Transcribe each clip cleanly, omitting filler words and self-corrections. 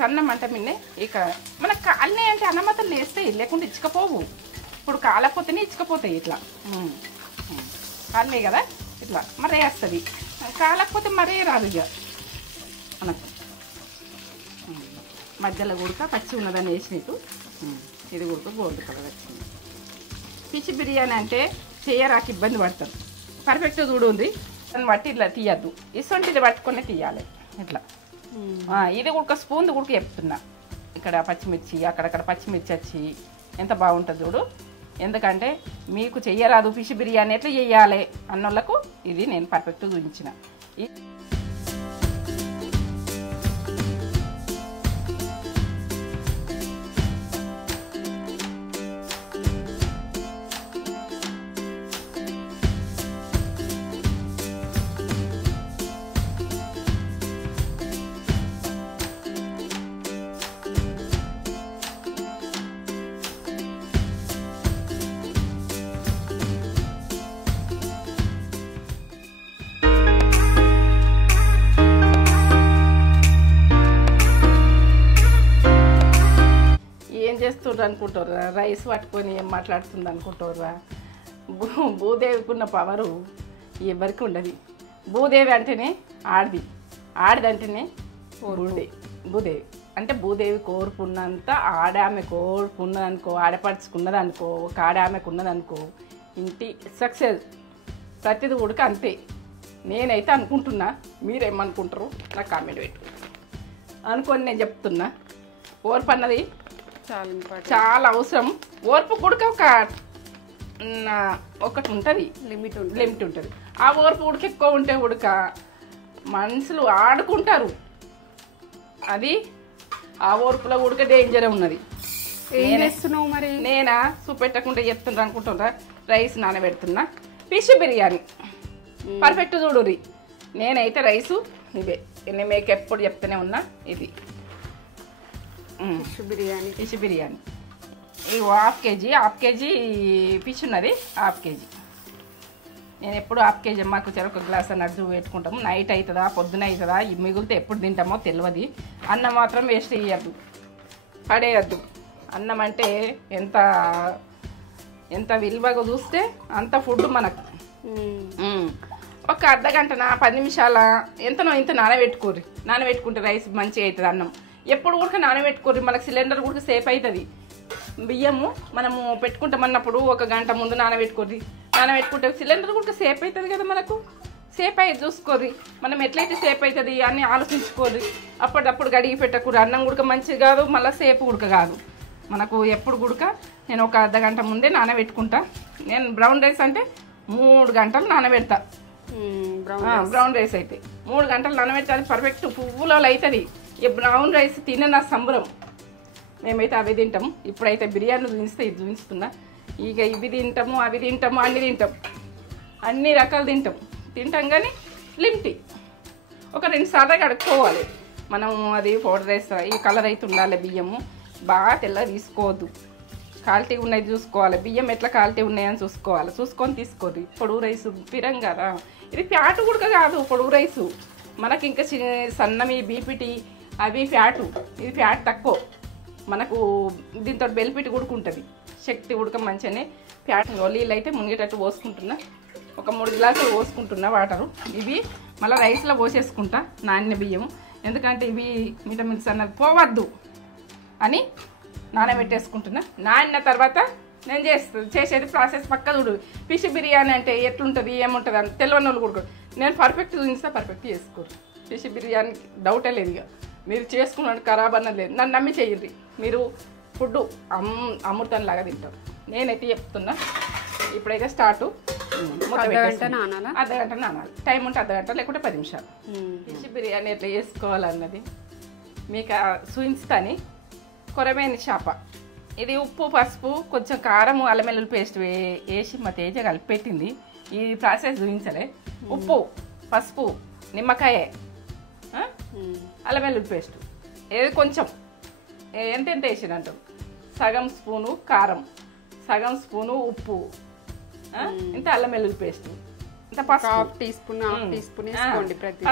సన్న మంట మిన్నే ఇక మనకు కాలినాయి అంటే అన్నమతలు వేస్తాయి, లేకుంటే ఇచ్చకపోవు. ఇప్పుడు కాలకపోతేనే ఇచ్చకపోతాయి. ఇట్లా కాలినాయి కదా, ఇట్లా మరే వస్తుంది. కాలకపోతే మరే రాదు ఇక మనకు. మధ్యలో ఉడక పచ్చి ఉన్నదని వేసినట్టు ఇది ఉడక గోల్డ్ కలర్ వచ్చింది. ఫిష్ బిర్యానీ అంటే చేయరాకి ఇబ్బంది పడతారు. పర్ఫెక్ట్గా చూడుంది, దాన్ని బట్టి ఇట్లా తీయద్దు. ఇసొంటిది పట్టుకొని తీయాలి ఇట్లా. ఇది ఉడక స్పూన్ ఉడక చెప్తున్నా. ఇక్కడ పచ్చిమిర్చి, అక్కడక్కడ పచ్చిమిర్చి వచ్చి ఎంత బాగుంటుంది చూడు. ఎందుకంటే మీకు చెయ్యరాదు ఫిష్ బిర్యానీ ఎట్లా చెయ్యాలి అన్నోళ్ళకు ఇది నేను పర్ఫెక్ట్గా చూపించిన. చేస్తుండ్రు అనుకుంటారా? రైస్ పట్టుకొని ఏం మాట్లాడుతుంది అనుకుంటారా? భూదేవికి ఉన్న పవరు ఎవరికి ఉండదు. భూదేవి అంటేనే ఆడది, ఆడదంటేనే భూదేవి అంటే భూదేవి కోరుకున్నంత ఆడామె కోరుకున్నదనుకో, ఆడపడుచుకున్నదనుకో, ఒక ఆడామెకు ఉన్నదనుకో ఇంటి సక్సెస్. ప్రతిది ఉడక అంతే. నేనైతే అనుకుంటున్నా, మీరేమనుకుంటారు నాకు కామెంట్ పెట్టు. అనుకొని నేను చెప్తున్నా. ఓర్పు అన్నది చాలా అవసరం. ఓర్పు కూడా ఒకటి ఉంటుంది, లిమిట్ ఉంటుంది. ఆ ఓర్పు ఉడక ఎక్కువ ఉంటే ఉడక మనుషులు ఆడుకుంటారు. అది ఆ ఓర్పులో ఉడక డేంజరే ఉన్నది. ఏం చేస్తున్నావు మరి? నేనా చూపెట్టకుండా చెప్తున్నా అనుకుంటున్నా. రైస్ నానబెడుతున్నా. ఫిష్ బిర్యానీ పర్ఫెక్ట్ చూడురి. నేనైతే రైసు ఇవే నేను మీకు ఎప్పుడు చెప్తూనే ఉన్నా. ఇది ఫిష్ బిర్యానీ ఈ హాఫ్ కేజీ ఫిష్ ఉన్నది. హాఫ్ కేజీ నేను ఎప్పుడు హాఫ్ కేజీ మాకు చెరొక గ్లాస్ అన్నట్టు పెట్టుకుంటాము. నైట్ అవుతుందా పొద్దున అవుతుందా మిగిలితే ఎప్పుడు తింటామో తెలియదు. అన్నం మాత్రం వేస్ట్ చేయద్దు, పడేయద్దు. అన్నం అంటే ఎంత ఎంత విలువగా చూస్తే అంత ఫుడ్ మనకు. ఒక అర్ధగంటన 10 నిమిషాల ఎంతనో ఇంత నానబెట్టుకుంటే రైస్ మంచిగా అవుతుంది. అన్నం ఎప్పుడు కూడా నానబెట్టుకోరు. మనకు సిలిండర్ కూడా సేఫ్ అవుతుంది. బియ్యము మనము పెట్టుకుంటామన్నప్పుడు 1 గంట ముందు నానబెట్టుకుంటే సిలిండర్ కూడా సేఫ్ అవుతుంది కదా. మనకు సేఫ్ అయ్యి చూసుకోర్రి. మనం ఎట్లయితే సేఫ్ అవుతుంది అని ఆలోచించుకోర్రి. అప్పటికప్పుడు గడిగి పెట్టకూడదు. అన్నం ఉడక మంచిది కాదు, మళ్ళీ సేఫ్ ఉడక కాదు మనకు. ఎప్పుడు గుడక నేను ఒక అర్ధగంట ముందే నానబెట్టుకుంటా. నేను బ్రౌన్ రైస్ అంటే 3 గంటలు నానబెడతా. బ్రౌన్ రైస్ అయితే 3 గంటలు నానబెడితే అది పర్ఫెక్ట్ పువ్వులో అవుతుంది. ఈ బ్రౌన్ రైస్ తిన్న నా సంబరం. మేమైతే అవి తింటాము. ఇప్పుడైతే బిర్యానీ ఇది చూపిస్తున్నా. ఇక ఇవి తింటాము, అవి తింటాము, అన్ని తింటాం, అన్ని రకాలు తింటాం కానీ లిమిట్. ఒక 2 సార్లు కడుక్కోవాలి మనం. అది పౌడర్ రైస్ ఈ కలర్ అయితే ఉండాలి. బియ్యము బాగా తెల్లగా తీసుకోవద్దు, క్వాలిటీ ఉన్నది చూసుకోవాలి. బియ్యం ఎట్లా క్వాలిటీ ఉన్నాయని చూసుకొని తీసుకోరు. పొడుగు రైసు పిరం కదా, ఇది ఫ్యాట్ కూడా కాదు. పొడుగు రైసు మనకి ఇంకా సన్నమి బీపీటీ అవి ఫ్యాటు, ఇది ఫ్యాట్ తక్కువ మనకు. దీంతో బెల్పిటి ఉడుకుంటుంది, శక్తి ఉడక మంచిగానే. ఫ్యాట్ నీళ్ళు అయితే మునిగేటట్టు పోసుకుంటున్నా. ఒక 3 గ్లాసులు పోసుకుంటున్నా వాటరు. ఇవి మళ్ళీ రైస్లో పోసేసుకుంటా నానిన బియ్యము. ఎందుకంటే ఇవి విటమిన్స్ అన్నది పోవద్దు అని నానబెట్టేసుకుంటున్నా. నానిన తర్వాత నేను చేసేది ప్రాసెస్ పక్క చూడు. ఫిష్ బిర్యానీ అంటే ఎట్లుంటుంది ఏముంటుంది అని తెలియని వాళ్ళు కూడా నేను పర్ఫెక్ట్ చూపిస్తా. పర్ఫెక్ట్ చేసుకోరు. ఫిష్ బిర్యానీ డౌటే లేదు. ఇక మీరు చేసుకున్నాడు ఖరాబ్ అన్నది లేదు. నన్ను నమ్మి చెయ్యండి. మీరు ఫుడ్ అమృతంలాగా తింటారు. నేనైతే చెప్తున్నా. ఇప్పుడైతే స్టార్ట్. అర్ధగంట నానాలి. టైం ఉంటే అర్ధగంట, లేకుంటే 10 నిమిషాలు. ఫిష్ బిర్యానీ ఎట్లా చేసుకోవాలన్నది మీకు చూపిస్తాను. కొరమేని చేప ఇది ఉప్పు, పసుపు, కొంచెం కారం, అల్లం వెల్లుల్లి పేస్ట్ వేసి మా తేజ కలిపెట్టింది. ఈ ప్రాసెస్ చూపించలే. ఉప్పు, పసుపు, నిమ్మకాయ, అల్లం వెల్లుల్లి పేస్ట్ ఏది కొంచెం ఎంత వేసినంటారు. సగం స్పూను కారం, సగం స్పూను ఉప్పు, ఇంత అల్లం వెల్లుల్లి పేస్ట్, హాఫ్ టీ స్పూన్ వేసుకోండి ప్రతి.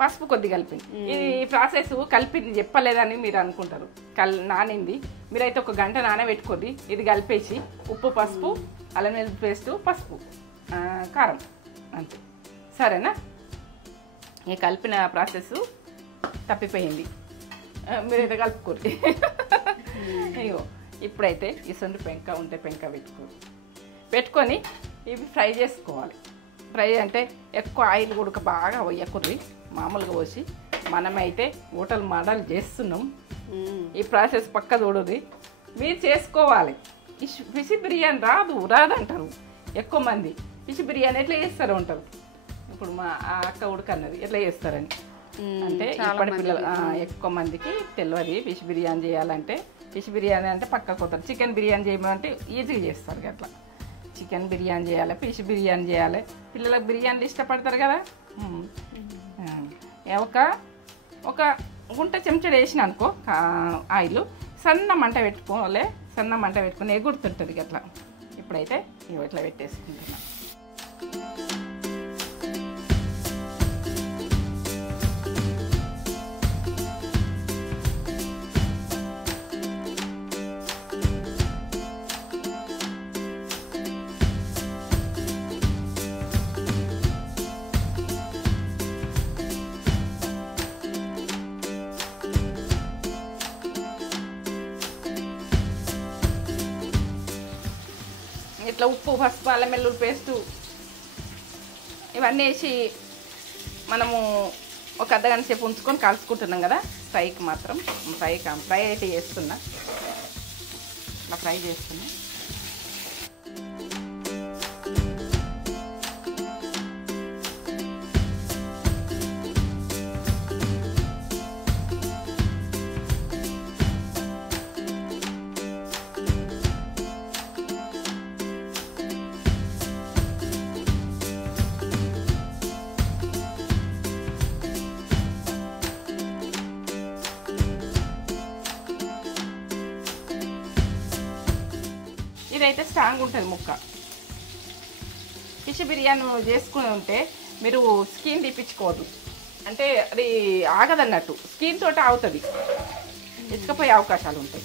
పసుపు కొద్ది కలిపింది. ఇది ప్రాసెస్ కలిపింది చెప్పలేదని మీరు అనుకుంటారు. నానింది మీరైతే ఒక గంట నానబెట్టుకోండి. ఇది కలిపేసి ఉప్పు, పసుపు, అల్లం వెల్లుల్లి పేస్ట్, పసుపు, కారం అంతే. సరేనా? ఈ కలిపిన ప్రాసెస్ తప్పిపోయింది, మీరైతే కలుపుకోండి. అయ్యో ఇప్పుడైతే ఈ సొంత పెంక ఉంటే పెంక పెట్టుకొని ఇవి ఫ్రై చేసుకోవాలి. ఫ్రై అంటే ఎక్కువ ఆయిల్ కూడా బాగా వేయకూడదు, మామూలుగా పోసి. మనమైతే హోటల్ మోడల్ చేస్తున్నాం. ఈ ప్రాసెస్ పక్క చూడదు, మీరు చేసుకోవాలి. ఫిష్ బిర్యానీ రాదంటారు ఎక్కువ మంది. ఫిష్ బిర్యానీ ఎట్లా చేస్తారో అంటారు. ఇప్పుడు మా అక్క ఉడకన్నది ఎట్లా చేస్తారని. అంటే ఇప్పటి పిల్లలు ఎక్కువ మందికి తెలియదు ఫిష్ బిర్యానీ చేయాలంటే. ఫిష్ బిర్యానీ అంటే పక్కకు పోతారు. చికెన్ బిర్యానీ చేయమంటే ఈజీగా చేస్తారు. అట్లా చికెన్ బిర్యానీ చేయాలి, ఫిష్ బిర్యానీ చేయాలి. పిల్లలకు బిర్యానీలు ఇష్టపడతారు కదా. ఒక గుంట చెంచా వేసిన అనుకో ఆయిల్, సన్న మంట పెట్టుకోవాలి. సన్న మంట పెట్టుకుని ఎగురుతుంటుంది అట్లా. ఇప్పుడైతే ఇట్లా పెట్టేసుకుంటున్నా. ఇట్లా ఉప్పు, పసుపు, అల్లం వెల్లుల్లి పేస్టు ఇవన్నీ వేసి మనము ఒక అర్ధగంట సేపు ఉంచుకొని కలుసుకుంటున్నాం కదా. ఫ్రైకి మాత్రం ఫ్రై అయితే చేస్తున్నా. ఇట్లా ఫ్రై చేస్తున్నా. ఇదైతే స్ట్రాంగ్ ఉంటుంది ముక్క. ఫిష్ బిర్యానీ చేసుకుని ఉంటే మీరు స్కిన్ తీపించుకోవద్దు, అంటే అది ఆగదన్నట్టు. స్కిన్ తోటి ఆగుతుంది, ఇసుకపోయే అవకాశాలు ఉంటాయి.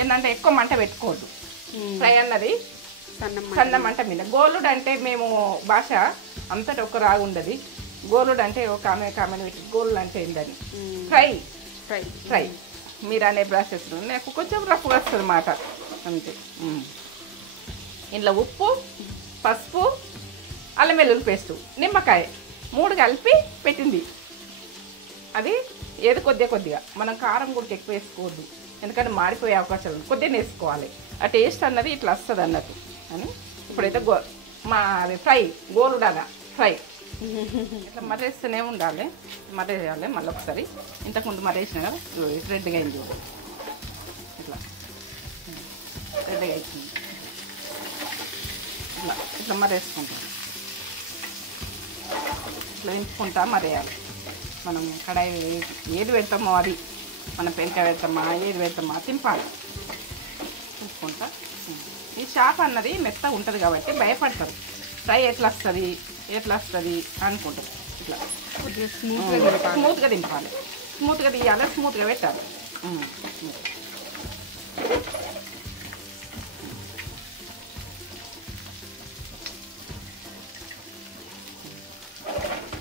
ఏంటంటే ఎక్కువ మంట పెట్టుకోవద్దు. ఫ్రై అన్నది సన్న మంట మీద. గోలుడు అంటే మేము భాష అంతటా ఒక రాగు ఉండదు. గోలుడు అంటే ఒక కామెన్ పెట్టి గోలుడు అంటే ఏందని ఫ్రై ఫ్రై ఫ్రై మీరు అనే ప్రాసెస్ నాకు కొంచెం రఫ్గా వస్తుంది అన్నమాట అంతే. ఇంట్లో ఉప్పు, పసుపు, అల్లం వెల్లుల్లి పేస్టు, నిమ్మకాయ 3 కలిపి పెట్టింది. అది ఏది కొద్దిగా మనం కారం కూడా ఎక్కువ వేసుకోవద్దు, ఎందుకంటే మాడిపోయే అవకాశాలు ఉంది. కొద్దిగా వేసుకోవాలి. ఆ టేస్ట్ అన్నది ఇట్లా వస్తుంది అన్నట్టు అని. ఇప్పుడైతే అది ఫ్రై గోలుడాగా ఫ్రై ఇట్లా మర్రేస్తూనే ఉండాలి. మర్రేయాలి మళ్ళీ ఒకసారి. ఇంతకుముందు మర్రేసిన కదా, రెడ్గా అయింది. ఇట్లా రెడ్గా అవుతుంది. ఇట్లా మర్రేసుకుంటాం. ఇట్లా దింపుకుంటా మర్రేయాలి. మనం కడాయి ఏది పెడతామో అది, మనం పెంక పెడతామా ఏది పెడతామా తింపాలి. తింపుకుంటా. ఈ చేప అన్నది మెత్తగా ఉంటుంది కాబట్టి భయపడతారు. ఫ్రై ఎట్లా వస్తుంది అనుకుంటారు. ఇట్లా స్మూత్గా దింపాలి. స్మూత్గా తీయాలి, స్మూత్గా పెట్టాలి.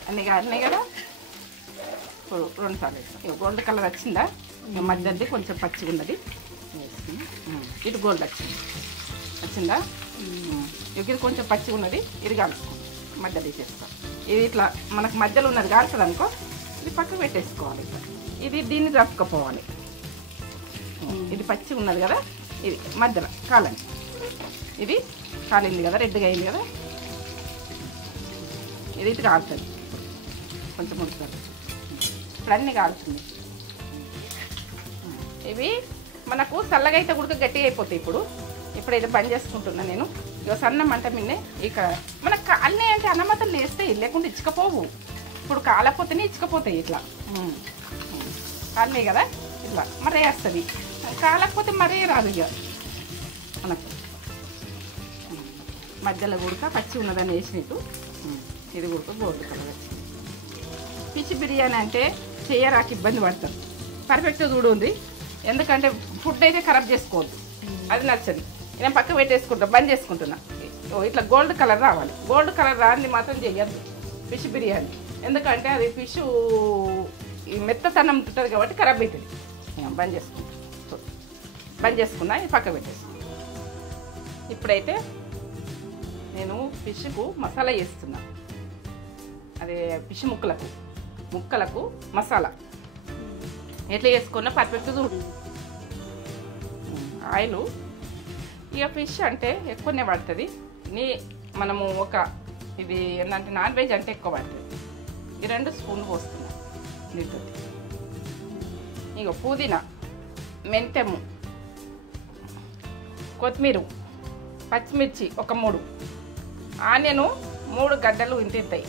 అన్నీ కదా. ఇప్పుడు 2 సార్లు వేస్తాం. గోల్డ్ కలర్ వచ్చిందా, మధ్యది కొంచెం పచ్చిగా ఉన్నది ఇటు గోల్డ్ వచ్చిందా, ఇది కొంచెం పచ్చిగా ఉన్నది, ఇది కాల్చుకోండి. మధ్య తీసేస్తాం. ఇది ఇట్లా మనకు మధ్యలో ఉన్నది కాల్చదు అనుకో, ఇది పక్కకు పెట్టేసుకోవాలి. ఇది దీన్ని రఫ్కపోవాలి. ఇది పచ్చిగా ఉన్నది కదా, ఇది మధ్యలో కాలండి. ఇది కాలింది కదా, రెడ్గా అయింది కదా, ఇది ఇటు కాలుతుంది. కొంచెం ఉడుకుతుంది. ఇప్పుడు అన్నీ కాలుతుంది. ఇవి మనకు చల్లగా అయితే ఉడక గట్టిగా అయిపోతాయి. ఇప్పుడైతే బంద్ చేసుకుంటున్నాను నేను. ఇక సన్న మంట మిన్నే ఇక్కడ మనకు అన్నీ అంటే అన్నమతలు వేస్తాయి, లేకుండా ఇచ్చకపోవు. ఇప్పుడు కాలపోతేనే ఇచ్చకపోతాయి ఇట్లా కాలే కదా ఇట్లా మరే వస్తుంది, కాలకపోతే మరే రాదు ఇక మనకు. మధ్యలో ఉడక పచ్చి ఉన్నదని వేసినట్టు ఇది ఉడక గోల్డ్ కలర్ వచ్చింది. ఫిష్ బిర్యానీ అంటే చేయరాకి ఇబ్బంది పడతారు. పర్ఫెక్ట్గా చూడు ఉంది, ఎందుకంటే ఫుడ్ అయితే ఖరాబ్ చేసుకోవద్దు, అది నచ్చదు. నేను పక్క పెట్టేసుకుంటా, బంద్ చేసుకుంటున్నా. ఇట్లా గోల్డ్ కలర్ రావాలి, గోల్డ్ కలర్ రాని మాత్రం చేయద్దు ఫిష్ బిర్యానీ, ఎందుకంటే అది ఫిష్ మెత్తతనం ఉంటుంది కాబట్టి ఖరాబ్ అవుతుంది. బంద్ చేసుకుంటా, బంద్ చేసుకున్నా, ఇది పక్క పెట్టేసుకున్నా. ఇప్పుడైతే నేను ఫిష్కు మసాలా చేస్తున్నా, అదే ఫిష్ ముక్కలకు మసాలా ఎట్లా చేసుకున్నా పర్ఫెక్ట్ చూడు. ఆయిల్ ఇక ఫిష్ అంటే ఎక్కువనే పడుతుంది, మనము ఒక ఇది ఏంటంటే నాన్ వెజ్ అంటే ఎక్కువ పడుతుంది. ఈ 2 స్పూన్లు పోస్తున్నా నీతో. ఇక పుదీనా, మెంతెము, కొత్తిమీర, పచ్చిమిర్చి ఒక 3, ఆనియను 3 గడ్డలు ఇంతిస్తాయి,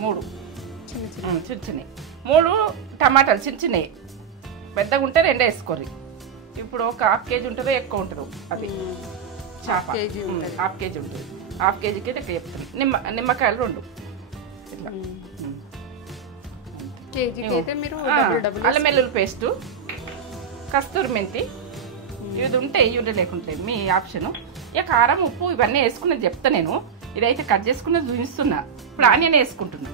3 చిన్న 3 టమాటాలు చిన్నవి, పెద్దగా ఉంటే 2 వేసుకోర్రి. ఇప్పుడు ఒక ½ కేజీ ఉంటుందో ఎక్కువ ఉంటుందో అది చేప, ½ కేజీ ఉంటుంది. ½ కేజీకి అయితే చెప్తాను. నిమ్మకాయలు 2 ఇట్లా. అల్లం వెల్లుల్లి పేస్టు, కస్తూరి మెంతి, ఇది ఉంటే ఇవి లేకుంటే మీ ఆప్షను. ఇక కారం ఉప్పు ఇవన్నీ వేసుకున్నది చెప్తా నేను. ఇదైతే కట్ చేసుకున్నది చూపిస్తున్నా. ఇప్పుడు ఆనియన్ వేసుకుంటున్నా,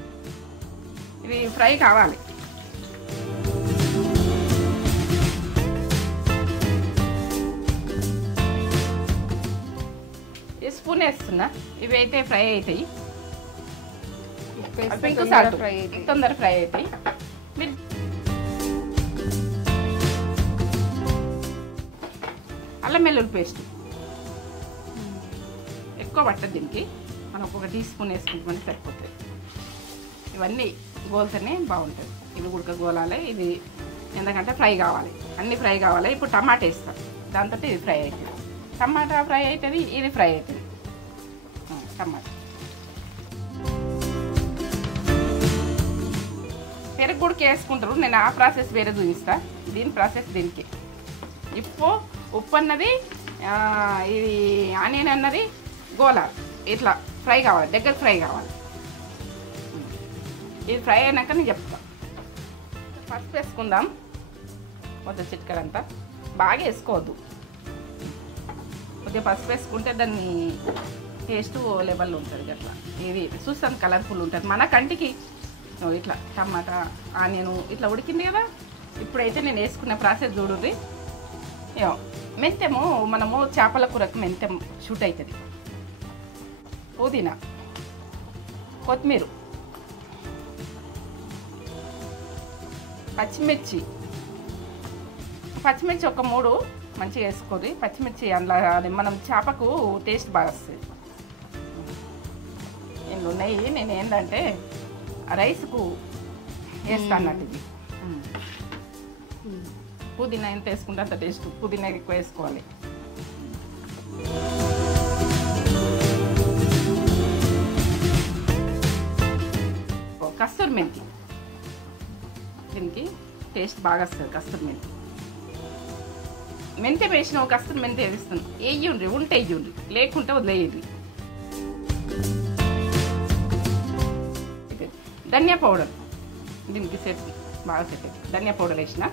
ఇవి ఫ్రై కావాలి. స్పూన్ వేస్తున్నా, ఇవి అయితే ఫ్రై అవుతాయి. పింక్ సాల్ట్ తొందర ఫ్రై అవుతాయి. అల్లం వెల్లుల్లి పేస్ట్ ఎక్కువ పట్టదు దీనికి, మనం ఒక టీ స్పూన్ వేసుకుంటామని సరిపోతుంది. ఇవన్నీ గోల్తేనే బాగుంటుంది. ఇవి ఉడక గోలాలి, ఇది ఎందుకంటే ఫ్రై కావాలి, అన్నీ ఫ్రై కావాలి. ఇప్పుడు టమాటా వేస్తాం, దాంతో ఇది ఫ్రై అవుతుంది. టమాటా ఫ్రై అవుతుంది, ఇది ఫ్రై అవుతుంది. టమాటా పెరుగు కూడా వేసుకుంటారు, నేను ఆ ప్రాసెస్ వేరే చూపిస్తా. దీని ప్రాసెస్ దీనికి. ఉప్పు అన్నది ఇది ఆనియన్ అన్నది గోలా ఇట్లా ఫ్రై కావాలి, దగ్గర ఫ్రై కావాలి. ఇది ఫ్రై అయినాక నేను చెప్తా. పసుపు వేసుకుందాం, కొద్దిగా చిటికడంతా, బాగా వేసుకోవద్దు. కొద్దిగా పసుపు వేసుకుంటే దాన్ని టేస్ట్ లెవెల్లో ఉంటుంది. అట్లా ఇది చూస్తాను కలర్ఫుల్ ఉంటుంది మన కంటికి. ఇట్లా టమాటా ఆనియన్ ఇట్లా ఉడికింది కదా. ఇప్పుడైతే నేను వేసుకున్న ప్రాసెస్ చూడండి. మెంతెము మనము చేపల కూరకు మెంతెం షూట్ అవుతుంది. పుదీనా, కొత్తిమీర, పచ్చిమిర్చి ఒక 3 మంచిగా వేసుకోండి. పచ్చిమిర్చి అందులో అది మనం చేపకు టేస్ట్ బాగా వస్తుంది. ఇందులో నెయ్యి నేను ఏంటంటే రైస్కు వేస్తాను అన్నట్టు. ఇది పుదీనా ఎంత వేసుకుంటే అంత టేస్ట్, పుదీనా ఎక్కువ వేసుకోవాలి. కస్తూరి మెంతి, దీనికి టేస్ట్ బాగా వస్తుంది. కస్తూరి మెంతి వేసిన కస్తూరి మెంతి వేస్తాను. వేయండి ఉంటే వేయండి, లేకుంటే వదిలేయండి. ధనియా పౌడర్ దీనికి బాగా సెట్. ధనియా పౌడర్ వేసిన,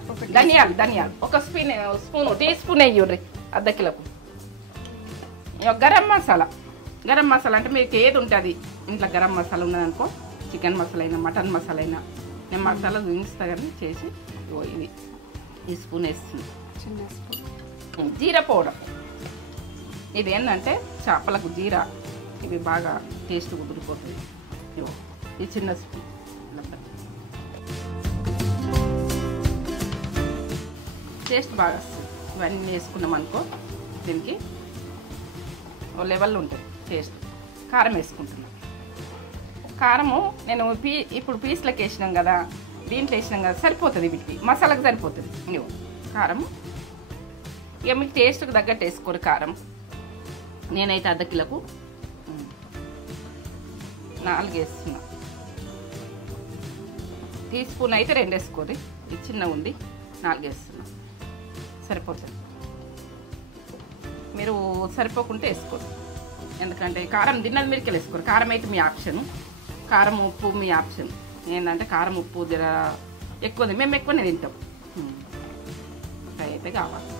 ధనియాలు ఒక స్పూన్ టీ స్పూన్ వేయండి ½ కిలోకు. గరం మసాలా అంటే మీకు ఏది ఉంటుంది ఇంట్లో. గరం మసాలా ఉన్నదనుకో, చికెన్ మసాలా అయినా మటన్ మసాలా అయినా నేను మసాలా చూపిస్తా కానీ చేసి. ఇది ఈ స్పూన్ వేస్తుంది. చిన్న స్పూన్ జీరా పౌడర్, ఇది ఏంటంటే చేపలకు జీరా ఇవి బాగా టేస్ట్ కుదిరిపోతుంది. ఈ చిన్న స్పూన్ టేస్ట్ బాగా వస్తుంది. ఇవన్నీ వేసుకున్నాం అనుకో, దీనికి ఓ లెవెల్లో ఉంటుంది టేస్ట్. కారం వేసుకుంటున్నాం. కారము నేను ఇప్పుడు పీస్లకు వేసినాం కదా, దీంట్లో వేసినాం కదా, సరిపోతుంది. వీటికి మసాలాకు సరిపోతుంది. ఇవ్వ కారము ఇక మీకు టేస్ట్కి తగ్గట్టు వేసుకోరు కారం. నేనైతే ½ కిలోకు 4 వేస్తున్నా. టీ స్పూన్ అయితే 2 వేసుకోరు, ఇది చిన్న ఉంది 4 వేస్తున్నాం సరిపోతుంది. మీరు సరిపోకుంటే వేసుకోరు, ఎందుకంటే కారం తిన్నది మీరికి వేసుకోరు. కారం అయితే మీ ఆప్షన్, కారం ఉప్పు మీ ఆప్షన్. ఏంటంటే కారం ఉప్పు జర ఎక్కువ, మేము ఎక్కువనే తింటాం. ఫ్రై అయితే కావాలి,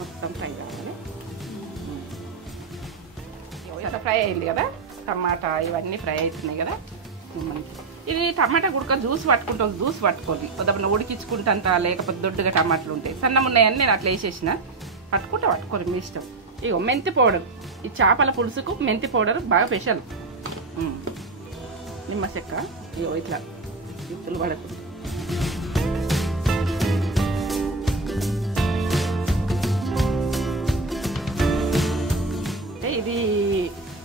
మొత్తం ఫ్రై కావాలి. ఫ్రై అయింది కదా, టమాటా ఇవన్నీ ఫ్రై అవుతున్నాయి కదా. ఇది టమాటా గుడక జ్యూస్ పట్టుకుంటాం, జ్యూస్ పట్టుకోండి కొద్దిగా ఉడికించుకుంటంత, లేకపోతే దొడ్డుగా టమాటాలు ఉంటాయి. సన్నం ఉన్నాయని నేను అట్లా వేసేసిన, పట్టుకోండి మీ ఇష్టం. ఇగో మెంతి పౌడర్, ఈ చేపల పులుసుకు మెంతి పౌడర్ బాగా స్పెషల్. నిమ్మ చెక్క ఇగో ఇట్లా ఇత్తులు పడకు. ఇది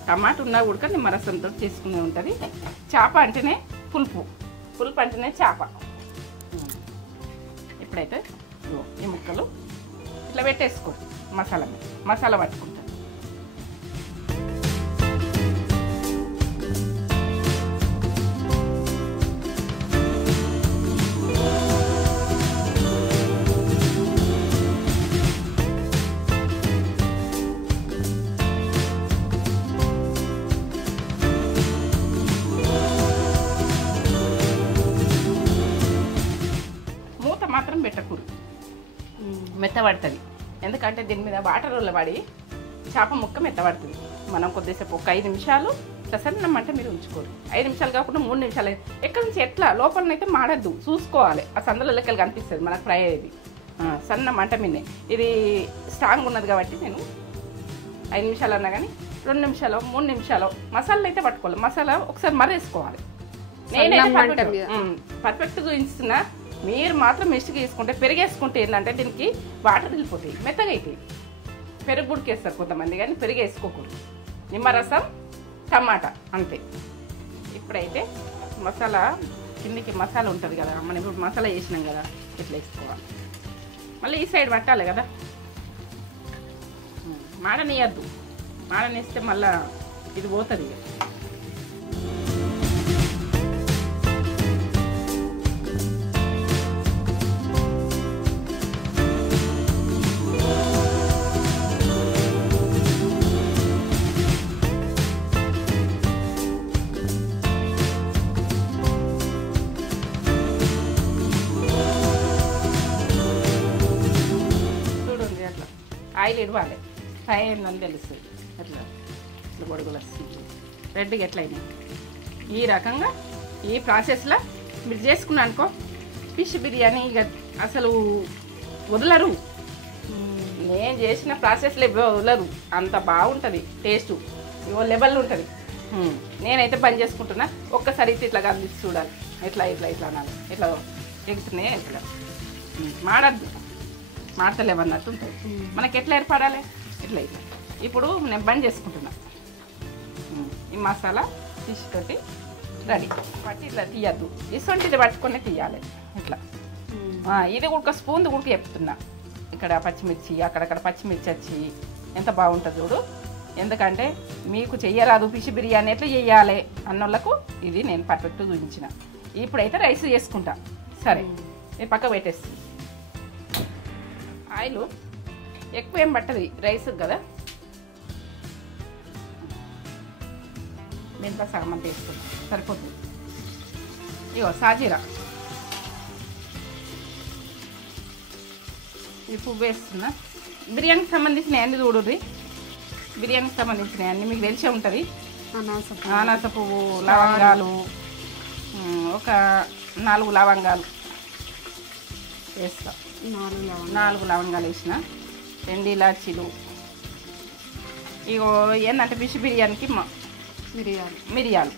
టమాటా ఉన్నా కూడా నిమ్మరసంతో చేసుకునే ఉంటుంది. చేప అంటేనే పులుపు, పులుపు అంటేనే చేప. ఇప్పుడైతే ఈ ముక్కలు ఇట్లా పెట్టేసుకో, మసాలా పట్టుకుంటా. మాత్రం పెట్టకూరు, మెత్తబడుతుంది. ఎందుకంటే దీని మీద వాటర్ పడి చేప ముక్క మెత్తబడుతుంది. మనం కొద్దిసేపు ఒక 5 నిమిషాలు సన్నమంటే మీరు ఉంచుకోరు. 5 నిమిషాలు కాకుండా 3 నిమిషాలు. ఎక్కడి నుంచి ఎట్లా లోపలనైతే మాడద్దు, చూసుకోవాలి. ఆ సందులో లెక్కలు కనిపిస్తుంది మనకు ఫ్రై అయ్యేది. సన్న మంట మిన్నే ఇది స్ట్రాంగ్ ఉన్నది కాబట్టి నేను 5 నిమిషాలు అన్నా కానీ 2 నిమిషాలు 3 నిమిషాలు మసాలా అయితే పట్టుకోవాలి. మసాలా ఒకసారి మర్రేసుకోవాలి. నేనైతే పర్ఫెక్ట్గా ఇస్తున్నా. మీరు మాత్రం మిస్టేక్ తీసుకుంటే పెరిగేసుకుంటే ఏంటంటే దీనికి వాటర్ వెళ్ళిపోతాయి, మెత్తగా అవుతాయి. పెరుగు ఉడికేస్తారు కొంతమంది, కానీ పెరుగు వేసుకోకూడదు. నిమ్మరసం టమాటా అంతే. ఇప్పుడైతే మసాలా కిందికి మసాలా ఉంటుంది కదా, మనం ఇప్పుడు మసాలా వేసినాం కదా, ఇట్లా వేసుకోవాలి. మళ్ళీ ఈ సైడ్ పట్టాలి కదా, మాడనియద్దు. మాడనిస్తే మళ్ళీ ఇది పోతుంది. ఆయిల్ ఇవ్వాలి, ఫ్రై అయిందని తెలుస్తుంది. అట్లా ఇట్లా గొడుగులు వస్తుంది, రెడ్గా ఎట్లయినాయి. ఈ రకంగా ఈ ప్రాసెస్లో మీరు చేసుకున్నా అనుకో, ఫిష్ బిర్యానీ ఇక అసలు వదలరు. నేను చేసిన ప్రాసెస్లో వదలరు, అంత బాగుంటుంది టేస్ట్. ఇవో లెవెల్ ఉంటుంది. నేనైతే పని చేసుకుంటున్నా. ఒక్కసారి అయితే ఇట్లా కదిలిసి చూడాలి, ఇట్లా ఇట్లా ఇట్లా అనాలి. ఇట్లా ఎగుతున్నాయి, ఇట్లా మాడద్దు, మాడతలేవన్నట్టు ఉంటుంది. మనకి ఎట్లా ఏర్పడాలి, ఇట్లా ఇట్లా. ఇప్పుడు నేను బంద్ చేసుకుంటున్నా. ఈ మసాలా ఫిష్ తోటి రెడీ. పట్టి ఇట్లా తీయద్దు, ఇసొంటిది పట్టుకొని తీయాలి ఇట్లా. ఇది కూడా స్పూన్ కూడా చెప్తున్నా. ఇక్కడ పచ్చిమిర్చి, అక్కడక్కడ పచ్చిమిర్చి వచ్చి ఎంత బాగుంటుంది చూడు. ఎందుకంటే మీకు చెయ్యరాదు ఫిష్ బిర్యానీ ఎట్లా చెయ్యాలి అన్నోళ్ళకు ఇది నేను పర్ఫెక్ట్ చూపించిన. ఇప్పుడైతే రైస్ చేసుకుంటా. సరే, ఇది పక్క పెట్టేస్తుంది. ఆయిల్ ఎక్కువ ఏం పట్టదు రైస్ కదా, దీంట్లో సగం అంత వేసుకుంటాం సరిపోతుంది. ఇగో సాజీరా, ఇది పువ్వు వేస్తున్నా. బిర్యానీకి సంబంధించిన అన్ని చూడుర్రి, బిర్యానీకి సంబంధించిన అన్ని మీకు తెలిసే ఉంటుంది. అనాస పువ్వు, లవంగాలు, ఒక 4 లవంగాలు వేస్తా. 4 లవంగాలు వేసిన, 2 ఇలాచీలు. ఇగో ఏంటంటే ఫిష్ బిర్యానీకి మిరియాలు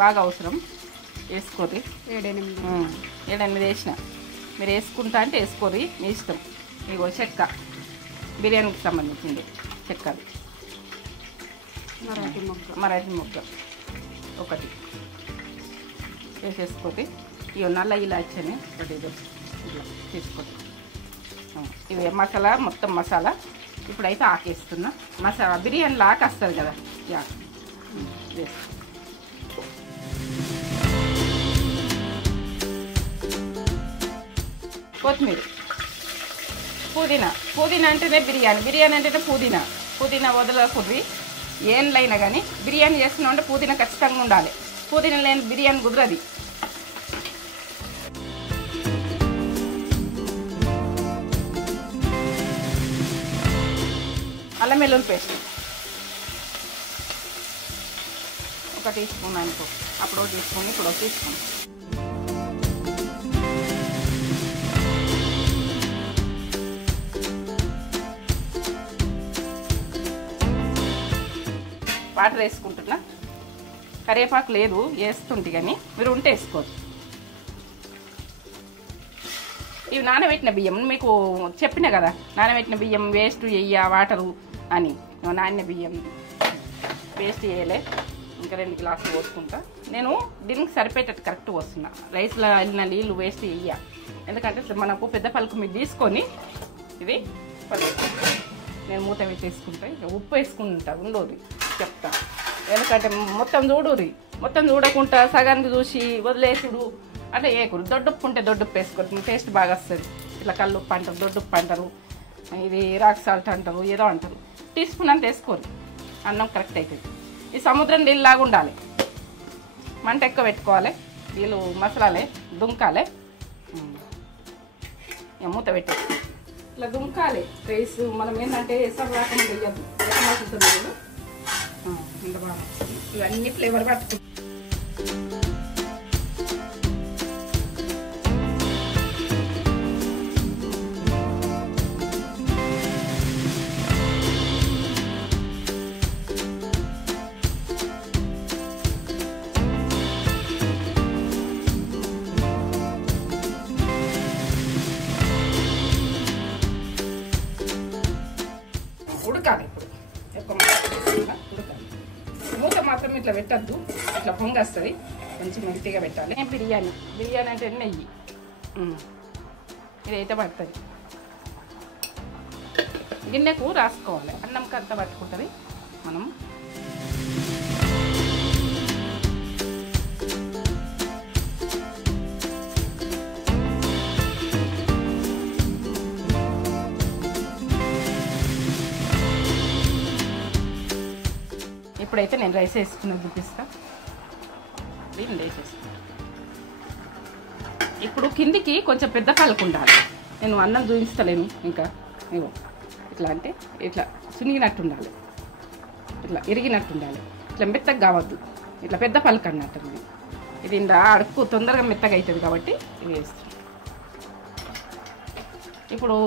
బాగా అవసరం, వేసుకోరి. 7-8 వేసిన. మీరు వేసుకుంటా అంటే వేసుకోరి, మీ ఇష్టం. ఇగో చెక్క, బిర్యానీకి సంబంధించింది చెక్క, మరాఠీ మొగ్గ ఒకటి వేసేసుకోరి. ఇగో నల్ల ఇలాచని ఒకటి ఇట్లా తీసుకోండి. ఇవి మసాలా, మొత్తం మసాలా. ఇప్పుడైతే ఆకేస్తున్నా. మసాలా బిర్యానీలో ఆకు వస్తుంది కదా, వేసుకో. కొత్తిమీర, పుదీనా అంటేనే బిర్యానీ అంటేనే పుదీనా వదలకూడదు. ఏంలైనా కానీ బిర్యానీ చేస్తున్నాం అంటే పుదీనా ఖచ్చితంగా ఉండాలి. పుదీనా లేని బిర్యానీ కుదరది. అల్లం వెల్లుల్లి పేస్ట్ 1 టీ స్పూన్ అనుకో. అప్పుడు 1 టీ స్పూన్, ఇప్పుడు 1 టీ స్పూన్. వాటర్ వేసుకుంటున్నా. కరివేపాకు లేదు, వేస్తుంటే కానీ మీరు ఉంటే వేసుకోవచ్చు. ఇవి నానబెట్టిన బియ్యం మీకు చెప్పిన కదా, నానబెట్టిన బియ్యం వేస్ట్ చెయ్య వాటరు అని. నానిన బియ్యం వేస్ట్ చేయలే. ఇంకా 2 గ్లాసులు పోసుకుంటా. నేను దీనికి సరిపోయేటట్టు కరెక్ట్ పోస్తున్నా. రైస్లో వెళ్ళిన నీళ్ళు వేస్ట్ చెయ్య. ఎందుకంటే మనకు పెద్ద పలుకు మీద తీసుకొని ఇది నేను మూత పెట్టేసుకుంటా. ఇక ఉప్పు వేసుకుంటా. ఉండోది చెప్తా. ఎందుకంటే మొత్తం చూడకుండా సగానికి చూసి వదిలేసుడు అంటే ఏకురు. దొడ్డుప్పు ఉంటే దొడ్డుప్పు వేసుకోరు, టేస్ట్ బాగా వస్తుంది. ఇట్లా కల్లుప్పు అంటారు, దొడ్డుప్పు అంటారు, ఇది రాక్ సాల్ట్ అంటారు, ఏదో అంటారు. టీ స్పూన్ అంత వేసుకోరు, అన్నం కరెక్ట్ అవుతుంది. ఈ సముద్రం నీళ్ళలాగా ఉండాలి. మంట ఎక్కువ పెట్టుకోవాలి. వీళ్ళు మసాలాలే దుంకాలి. మూత పెట్టేసి ఇట్లా దుంకాలి. రైస్ మనం ఏంటంటే ఎసరు రాకుండా వేయద్దు. ఎసరుతుంది ఇంత బాగా ఇవన్నీ ఫ్లేవర్ పట్టుకుంటాం. ఉడకాలి. ఇప్పుడు ఎక్కువ ఉడకాలి. మూత మాత్రం ఇట్లా పెట్టద్దు, ఇట్లా పొంగొస్తుంది. కొంచెం మెల్తిగా పెట్టాలి. బిర్యానీ అంటే నెయ్యి ఇదైతే పడుతుంది. గిన్నెకు రాసుకోవాలి. అన్నంకి అంతా పట్టుకుంటుంది. మనం ఇప్పుడైతే నేను రైస్ వేసుకున్నది చూపిస్తా. దీన్ని వేసేసుకుంటా. ఇప్పుడు కిందికి కొంచెం పెద్ద పలుకు ఉండాలి. నేను అన్నం చూపిస్తలేను ఇంకా. ఇగో ఇట్లా అంటే ఇట్లా సునిగినట్టు ఉండాలి, ఇట్లా ఇరిగినట్టు ఉండాలి. ఇట్లా మెత్తగా కావద్దు, ఇట్లా పెద్ద పలుకు అన్నట్టు. ఇది ఇందా అడుక్కు తొందరగా మెత్తగా అవుతుంది కాబట్టి ఇది వేస్తాను. ఇప్పుడు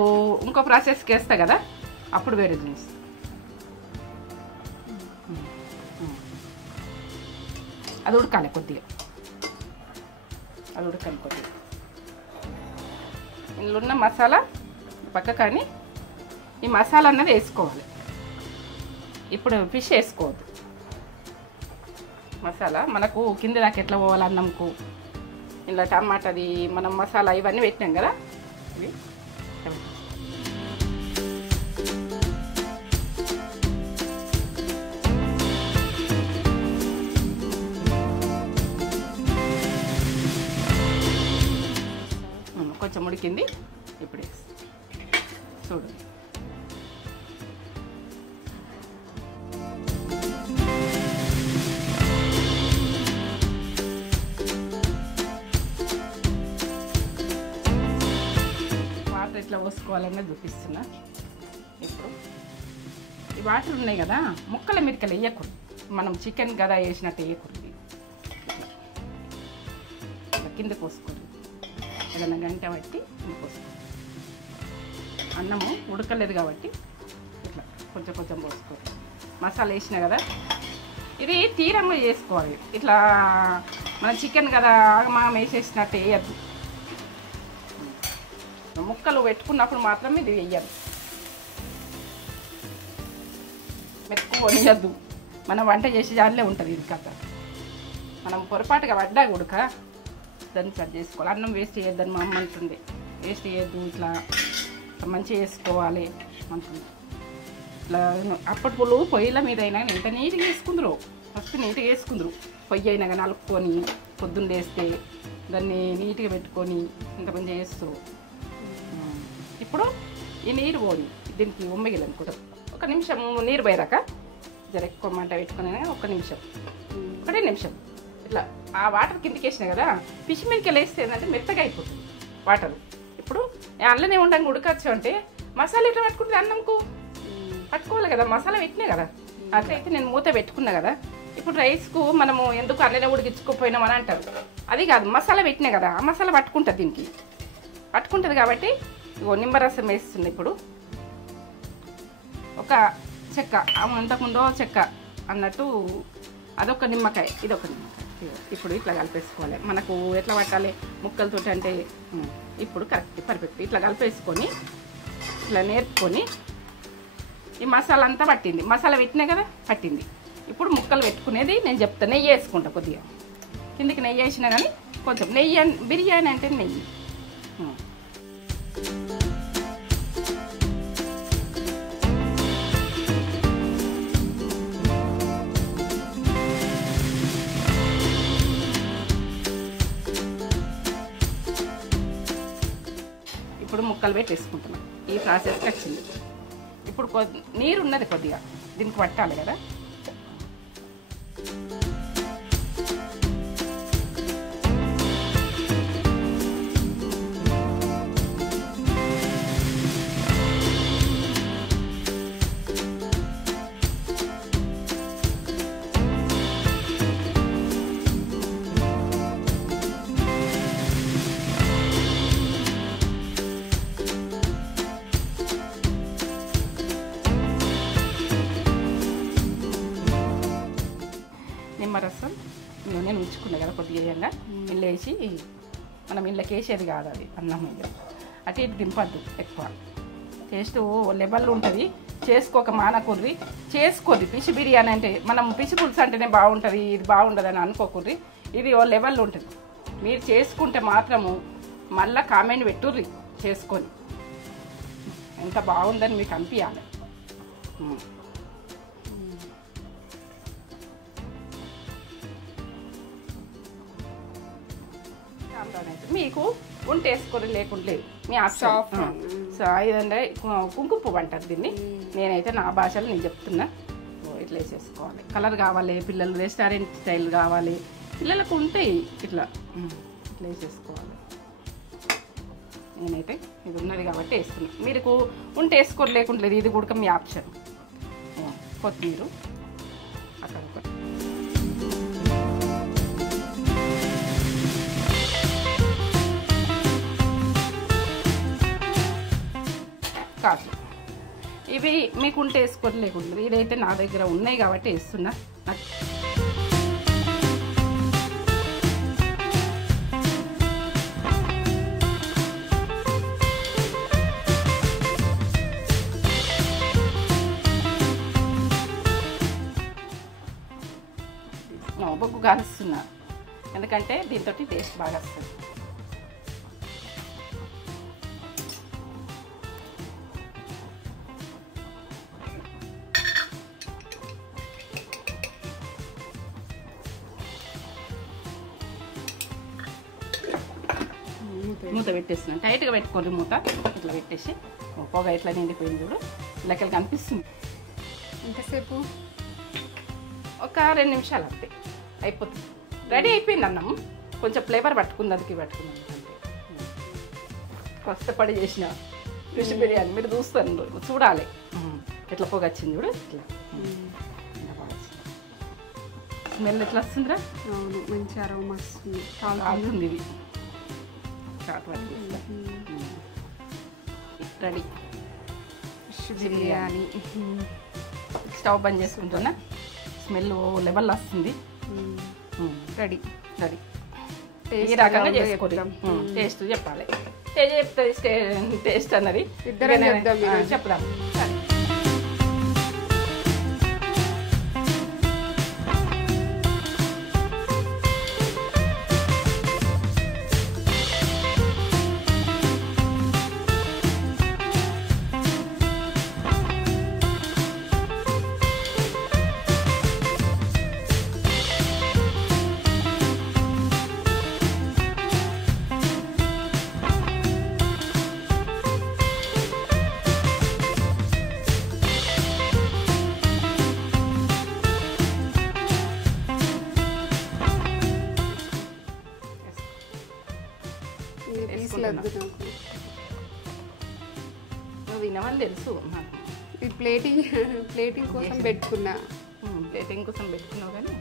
ఇంకో ప్రాసెస్కి వేస్తా కదా, అప్పుడు వేరే చూపిస్తాను. అది ఉడకాలి కొద్దిగా, కొద్దిగా. ఇందులో ఉన్న మసాలా పక్క కానీ ఈ మసాలా అన్నది వేసుకోవాలి. ఇప్పుడు ఫిష్ వేసుకోవద్దు. మసాలా మనకు కింద దాకా ఎట్లా పోవాలి అన్నంకు. ఇలా టమాటాది మనం మసాలా ఇవన్నీ పెట్టినాం కదా, ఇవి కొంచెం ఉడికింది. ఇప్పుడు చూడండి. వాటర్ ఇట్లా పోసుకోవాలన్నా చూపిస్తున్నా. ఇప్పుడు ఈ వాటర్ ఉన్నాయి కదా, ముక్కల మిరకలు వేయకూడదు. మనం చికెన్ కదా వేసినట్టు వేయకూడదు. కింద పోసుకోండి. ఏదైనా గంట బట్టి పోసుకోండి. అన్నము ఉడకలేదు కాబట్టి ఇట్లా కొంచెం పోసుకోండి. మసాలా వేసిన కదా, ఇది తీరంగా చేసుకోవాలి. ఇట్లా మన చికెన్ కదా ఆగమాగం వేసేసినట్టు వేయద్దు. ముక్కలు పెట్టుకున్నప్పుడు మాత్రం ఇది వేయద్దు. మెక్కువ వేయద్దు. మనం వంట చేసే దానిలో ఉంటుంది ఇది కథ. మనం పొరపాటుగా పడ్డా ఉడక దాన్ని సరి చేసుకోవాలి. అన్నం వేస్ట్ చేయొద్దని మా అమ్మ అంటుంది. వేస్ట్ చేయొద్దు, ఇట్లా మంచిగా వేసుకోవాలి అంటుంది. ఇట్లా అప్పటి పులు పొయ్యిల మీద అయినా ఎంత నీట్గా వేసుకుందరు. ఫస్ట్ నీట్గా వేసుకుందరు. పొయ్యి అయినా కానీ అలుపుకొని పొద్దున్న వేస్తే దాన్ని నీట్గా పెట్టుకొని ఇంత మంచిగా చేస్తారు. ఇప్పుడు ఈ నీరు పోయి దీనికి ఉమ్మగిలి అనుకుంటాం. ఒక నిమిషం నీరు పోయాక జర ఎక్కువ మంట పెట్టుకుని ఒక నిమిషం, ఒకటే నిమిషం ఇట్లా ఆ వాటర్ కిందికి వేసినా కదా, పిచ్చి మీదకి వేస్తే ఏంటంటే మెత్తగా అయిపోతుంది వాటర్. ఇప్పుడు అల్లనే ఉండంగా ఉడకచ్చు అంటే మసాలా ఎట్లా పట్టుకుంటుంది అన్నంకు పట్టుకోవాలి కదా, మసాలా పెట్టినా కదా. అట్లయితే నేను మూత పెట్టుకున్నా కదా. ఇప్పుడు రైస్కు మనము ఎందుకు అల్లనే ఉడికించుకోపోయినాం అని అంటారు. అది కాదు, మసాలా పెట్టినా కదా, ఆ మసాలా పట్టుకుంటుంది దీనికి, పట్టుకుంటుంది కాబట్టి ఇగో నిమ్మరసం వేస్తుంది. ఇప్పుడు ఒక చెక్క, అంతకుముందో చెక్క అన్నట్టు అదొక నిమ్మకాయ, ఇదొక నిమ్మకాయ. ఇప్పుడు ఇట్లా కలిపేసుకోవాలి. మనకు ఎట్లా పట్టాలి ముక్కలతో అంటే ఇప్పుడు కరెక్ట్ పర్ఫెక్ట్ ఇట్లా కలిపేసుకొని ఇట్లా నేర్పుకొని ఈ మసాలా అంతా పట్టింది, మసాలా పెట్టినా కదా పట్టింది. ఇప్పుడు ముక్కలు పెట్టుకునేది నేను చెప్తా. నెయ్యి వేసుకుంటా కొద్దిగా, కిందికి నెయ్యి వేసినా కానీ కొంచెం నెయ్యి, బిర్యానీ అంటే నెయ్యి. ఇప్పుడు ముక్కలు పెట్టి వేసుకుంటున్నాం. ఈ ప్రాసెస్కి వచ్చింది. ఇప్పుడు నీరు ఉన్నది కొద్దిగా దీనికి పట్టాలి కదా. నిమ్మరసం నేను ఉంచుకున్నా కదా కొద్దిగా వేయంగా ఇల్లు వేసి, మనం ఇళ్ళకి వేసేది కాదు అది అన్నం మీద. అటు ఇటు దింపద్దు ఎక్కువ, టేస్ట్ లెవెల్ ఉంటుంది. చేసుకోక మానకుర్రి, చేసుకోద్ది. పిచ్చి బిర్యానీ అంటే మనం పిచ్చి పులుసు అంటేనే బాగుంటుంది, ఇది బాగుండదు అని అనుకోకుర్రి. ఇది ఓ లెవెల్ ఉంటుంది. మీరు చేసుకుంటే మాత్రము మళ్ళీ కామెంట్ పెట్టుర్రి చేసుకొని, ఎంత బాగుందని మీకు అనిపించాలి. మీకు ఉంటే వేసుకొని లేకుండా లేదు, మీ ఆప్షన్. సో ఇదంటే కుంకుమ పువ్వు అంటారు దీన్ని. నేనైతే నా భాషలో నేను చెప్తున్నా. ఇట్లా వేసేసుకోవాలి. కలర్ కావాలి, పిల్లలు రెస్టారెంట్ స్టైల్ కావాలి, పిల్లలకు ఉంటాయి ఇట్లా ఇట్లా వేసేసుకోవాలి. నేనైతే ఇది ఉన్నది కాబట్టి వేస్తున్నాను. మీకు ఉంటే వేసుకోరు లేకుండా లేదు, ఇది కూడా మీ ఆప్షన్. కొత్తిమీర అక్కడ కాదు, ఇవి మీకుంటే వేసుకోవడం లేకుండా, ఇదైతే నా దగ్గర ఉన్నాయి కాబట్టి వేస్తున్నా. బొగ్గు కాలుస్తున్నా, ఎందుకంటే దీంతో టేస్ట్ బాగా వస్తుంది. మూత పెట్టేస్తున్నాను, టైట్గా పెట్టుకోండి మూత. ఇట్లా పెట్టేసి పొగ ఇట్లా నిండిపోయింది చూడు, లెక్కలు కనిపిస్తుంది. ఎంతసేపు? ఒక 2 నిమిషాలు అంతే అయిపోతుంది. రెడీ అయిపోయింది అన్నం. కొంచెం ఫ్లేవర్ పట్టుకుంది, అందుకే పట్టుకుంది. కష్టపడి చేసిన ఫిష్ బిర్యానీ మీరు చూస్తారు, చూడాలి ఎట్లా పొగ వచ్చింది చూడు. ఇట్లా స్మెల్ ఎట్లా వస్తుందిరా? అవును, మంచి అరోమా వస్తుంది. కాలుతుంది ఇది. Ready fish biryani. స్టవ్ బంద్ చేసుకుంటున్నా. స్మెల్ లెవెల్ వస్తుంది. Ready ready. ఈ రకంగా చేసుకోండి. టేస్ట్ చెప్పాలి, చెప్తుంది టేస్ట్ అన్నది. ఇద్దరం చెప్దాం. పెట్టుకున్నా. వద్దు నాకు. నువ్వు తినమని తెలుసు నాకు. ఈ ప్లేటింగ్ కోసం పెట్టుకున్నా. ప్లేటింగ్ కోసం పెట్టుకున్నావు కానీ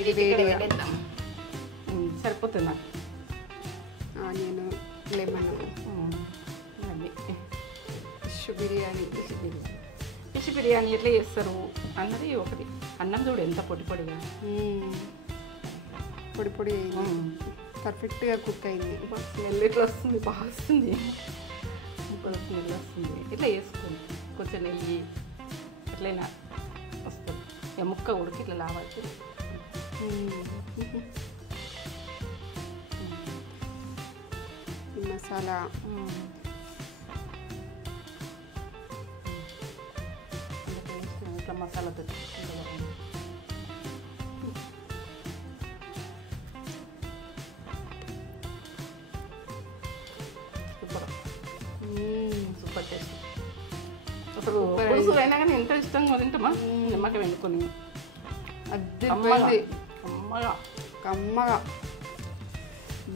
ఇది వేడిగా సరిపోతుందా? నేను లెమన్ అది ఫిష్ బిర్యానీ. ఫిష్ బిర్యానీ ఎట్లా చేస్తారు అన్నది ఒకటి. అన్నం చూడు ఎంత పొడి పొడిగా, పొడి పొడి పర్ఫెక్ట్గా కుక్ అయింది. స్మెల్ ఎట్లా వస్తుంది, బాగా వస్తుంది, స్మెల్ వస్తుంది. ఇట్లా వేసుకోండి, కొంచెం నెయ్యి ఎట్లయినా వస్తుంది. ఇక ముక్క ఉడికి ఇట్లా లావాలి. మసాలా ఇట్లా మసాలాతో సూపర్ సూపర్ టేస్ట్. అసలు పులుసు అయినా కానీ ఎంత ఇష్టంగా తింటామా నిమ్మకాయ వెనుకొని అద్దె కమ్మగా కమ్మగా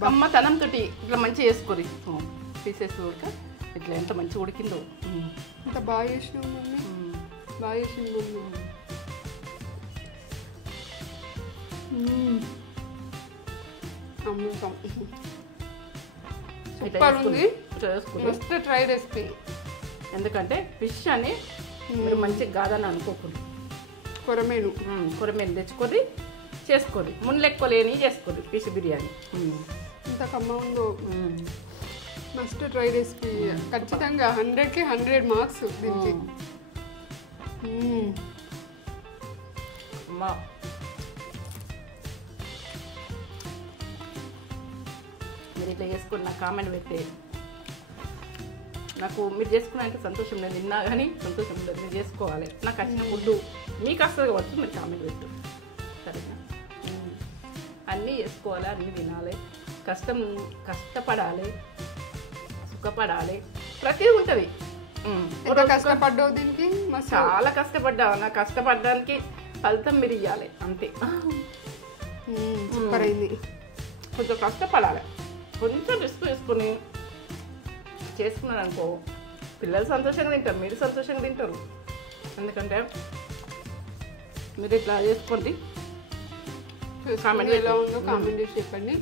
కమ్మతనంతో ఇట్లా మంచిగా వేసుకోరు పీసెస్ ఉడక ఇట్లా ఎంత మంచిగా ఉడికిందో. ఇంత బాగా చేసినావు మమ్మీ, బాగా చేసింది మమ్మీ. అమృతం సూపర్ ఉంది. Must try recipe. ఎందుకంటే ఫిష్ అని మీరు మంచిగా కాదని అనుకోకూడదు. కొరమేను కొరమేను తెచ్చుకొని చేసుకోరు, ముళ్ళెక్కువ లేని చేసుకోరు ఫిష్ బిర్యానీ. ఇంత కమ్మ ఉందో. Must try recipe. ఖచ్చితంగా 100కి 100 మార్క్స్ దీనికి. అమ్మా మీరు ఇట్లా చేసుకుని నాకు కామెంట్ పెట్టే. నాకు మీరు చేసుకున్నాక సంతోషం లేదు, తిన్నా కానీ సంతోషం లేదు. మీరు చేసుకోవాలి. నాకు వచ్చిన ఫుడ్ మీకు వస్తుంది కావచ్చు, మీరు కామెంట్ పెట్టు సరేనా. అన్నీ చేసుకోవాలి, అన్నీ తినాలి, కష్టపడాలి, సుఖపడాలి, ప్రతి ఉంటుంది. కష్టపడ్డావు దీనికి, చాలా కష్టపడ్డా. నా కష్టపడడానికి ఫలితం మీరు ఇవ్వాలి అంతే. సూపర్ అయింది. కొంచెం కష్టపడాలి, కొంచెం రిస్క్ తీసుకొని చేసుకున్నాను అనుకో, పిల్లలు సంతోషంగా తింటారు, మీరు సంతోషంగా తింటారు. ఎందుకంటే మీరు ఇట్లా చేసుకోండి. కామెంట్ ఎలా ఉందో కామెంట్ చేసి చెప్పండి.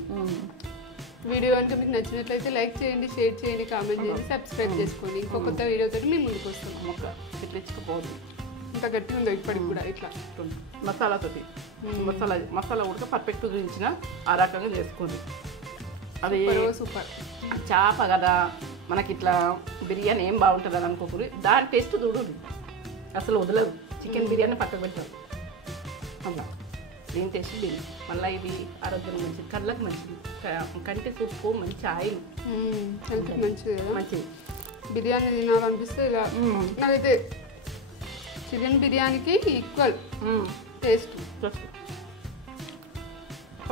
వీడియో కనుక మీకు నచ్చినట్లయితే లైక్ చేయండి, షేర్ చేయండి, కామెంట్ చేయండి, సబ్స్క్రైబ్ చేసుకోండి. ఇంకో కొత్త వీడియోతో మేము ముందుకు వస్తాం. మొక్క ఇట్లా ఇచ్చుకోపోవద్దు. ఇంత గట్టిగా ఉందో ఇప్పటికి కూడా. ఇట్లా మసాలాతోటి మసాలా ఉడక పర్ఫెక్ట్ చూపించిన ఆ రకంగా చేసుకోండి. అది సూపర్. చేప కదా మనకి ఇట్లా బిర్యానీ ఏం బాగుంటుంది అని అనుకోకూడదు. దాని టేస్ట్ చూడు అసలు వదలదు. చికెన్ బిర్యానీ పక్కకు పెట్టారు అలా, దీని టేస్ట్ దీని. మళ్ళీ ఇవి ఆరోగ్యం మంచిది, కళ్ళకు మంచిది, కంటి సూపు మంచి ఆయిల్, హెల్త్ మంచిది కదా. మంచిది. బిర్యానీ తినాలనిపిస్తే ఇలా. నాకైతే చికెన్ బిర్యానీకి ఈక్వల్ టేస్ట్.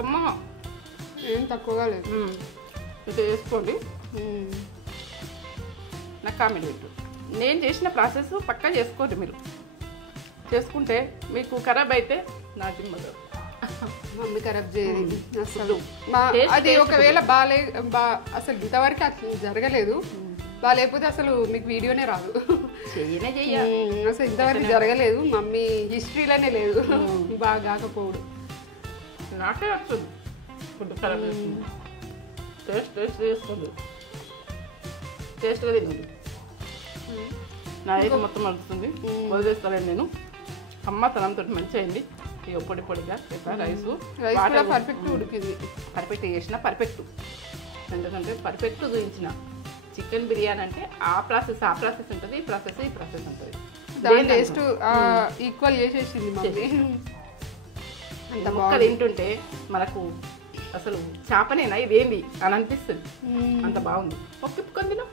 అమ్మ ఏం తక్కువగా లేదు. ఇట్లా చేసుకోండి, నాకు కామెంట్ పెట్టు. నేను చేసిన ప్రాసెస్ పక్కా చేసుకోండి. మీరు చేసుకుంటే మీకు ఖరాబ్ అయితే నా దిమ్మదు. మమ్మీ ఖరాబ్ చేయదు అసలు. అది ఒకవేళ అసలు ఇంతవరకు అసలు జరగలేదు. బాగాలేకపోతే అసలు మీకు వీడియోనే రాదు. అసలు ఇంతవరకు జరగలేదు. మమ్మీ హిస్టరీలోనే లేదు బాగా కాకపోవడు. నాకే వస్తుంది ఫుడ్ ఖరాబ్ చేస్తుంది. టేస్ట్ చేసుకోండి, టేస్ట్గా తినండి. నా అయితే మొత్తం వస్తుంది, వదిలేస్తానండి నేను. అమ్మతనంతో మంచిగా అయింది. ఇక పొడి పొడిగా రైస్ పర్ఫెక్ట్ ఉడికింది. పర్ఫెక్ట్ చేసిన పర్ఫెక్ట్. ఎందుకంటే పర్ఫెక్ట్ చూపించిన చికెన్ బిర్యానీ అంటే ఆ ప్రాసెస్ ఉంటుంది, ఈ ప్రాసెస్ ఉంటుంది. దాని టేస్ట్ ఈక్వల్ చేసేసింది మమ్మీ. అంత మొక్క తింటుంటే మనకు అసలు చేపనేనా ఇదేంది అని అనిపిస్తుంది. అంత బాగుంది. ఒక్కిప్పుకొని తిన.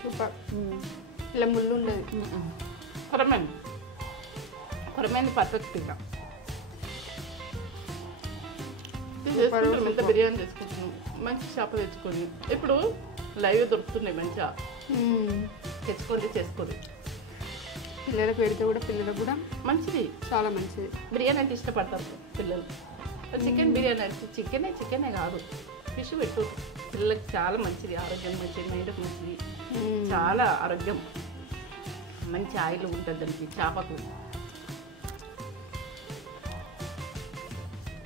సూపర్. ఇలా ముళ్ళు ఉండదు. కొరమేను పర్ఫెక్ట్. ఇక ఎంత బిర్యానీ తెచ్చుకుంటున్నాం, మంచి చేప తెచ్చుకొని ఇప్పుడు లైవ్ దొరుకుతున్నాయి మంచిగా. తెచ్చుకోండి, చేసుకోండి. పిల్లలకు పెడితే కూడా పిల్లలకు కూడా మంచిది, చాలా మంచిది. బిర్యానీ అంటే ఇష్టపడతారు పిల్లలు. చికెన్ బిర్యానీ అంటే చికెనే కాదు, ఫిష్ పెట్టు పిల్లలకి చాలా మంచిది, ఆరోగ్యం మంచిది, మైండ్కి మంచిది, చాలా ఆరోగ్యం, మంచి ఆయిల్ ఉంటుంది దానికి చేపకు.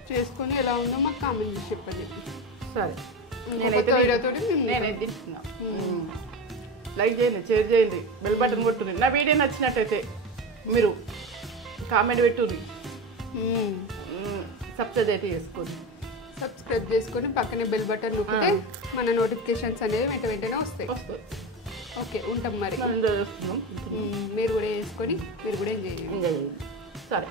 చేసుకొని ఎలా ఉందో మాకు కామెంట్ చేసి చెప్పండి. సరే, నేనైతే తింటున్నా. లైక్ చేయండి, షేర్ చేయండి, బెల్ బటన్ కొట్టుని. నా వీడియో నచ్చినట్టయితే మీరు కామెంట్ పెట్టుని, సబ్స్క్రైబ్ చేసుకొని పక్కనే బెల్ బటన్ నొక్కితే మన నోటిఫికేషన్స్ అనేవి వెంటనే వస్తాయి. ఓకే, ఉంటాం మరి. మీరు కూడా చేసుకొని మీరు కూడా ఎంజాయ్ చేయండి. సరే.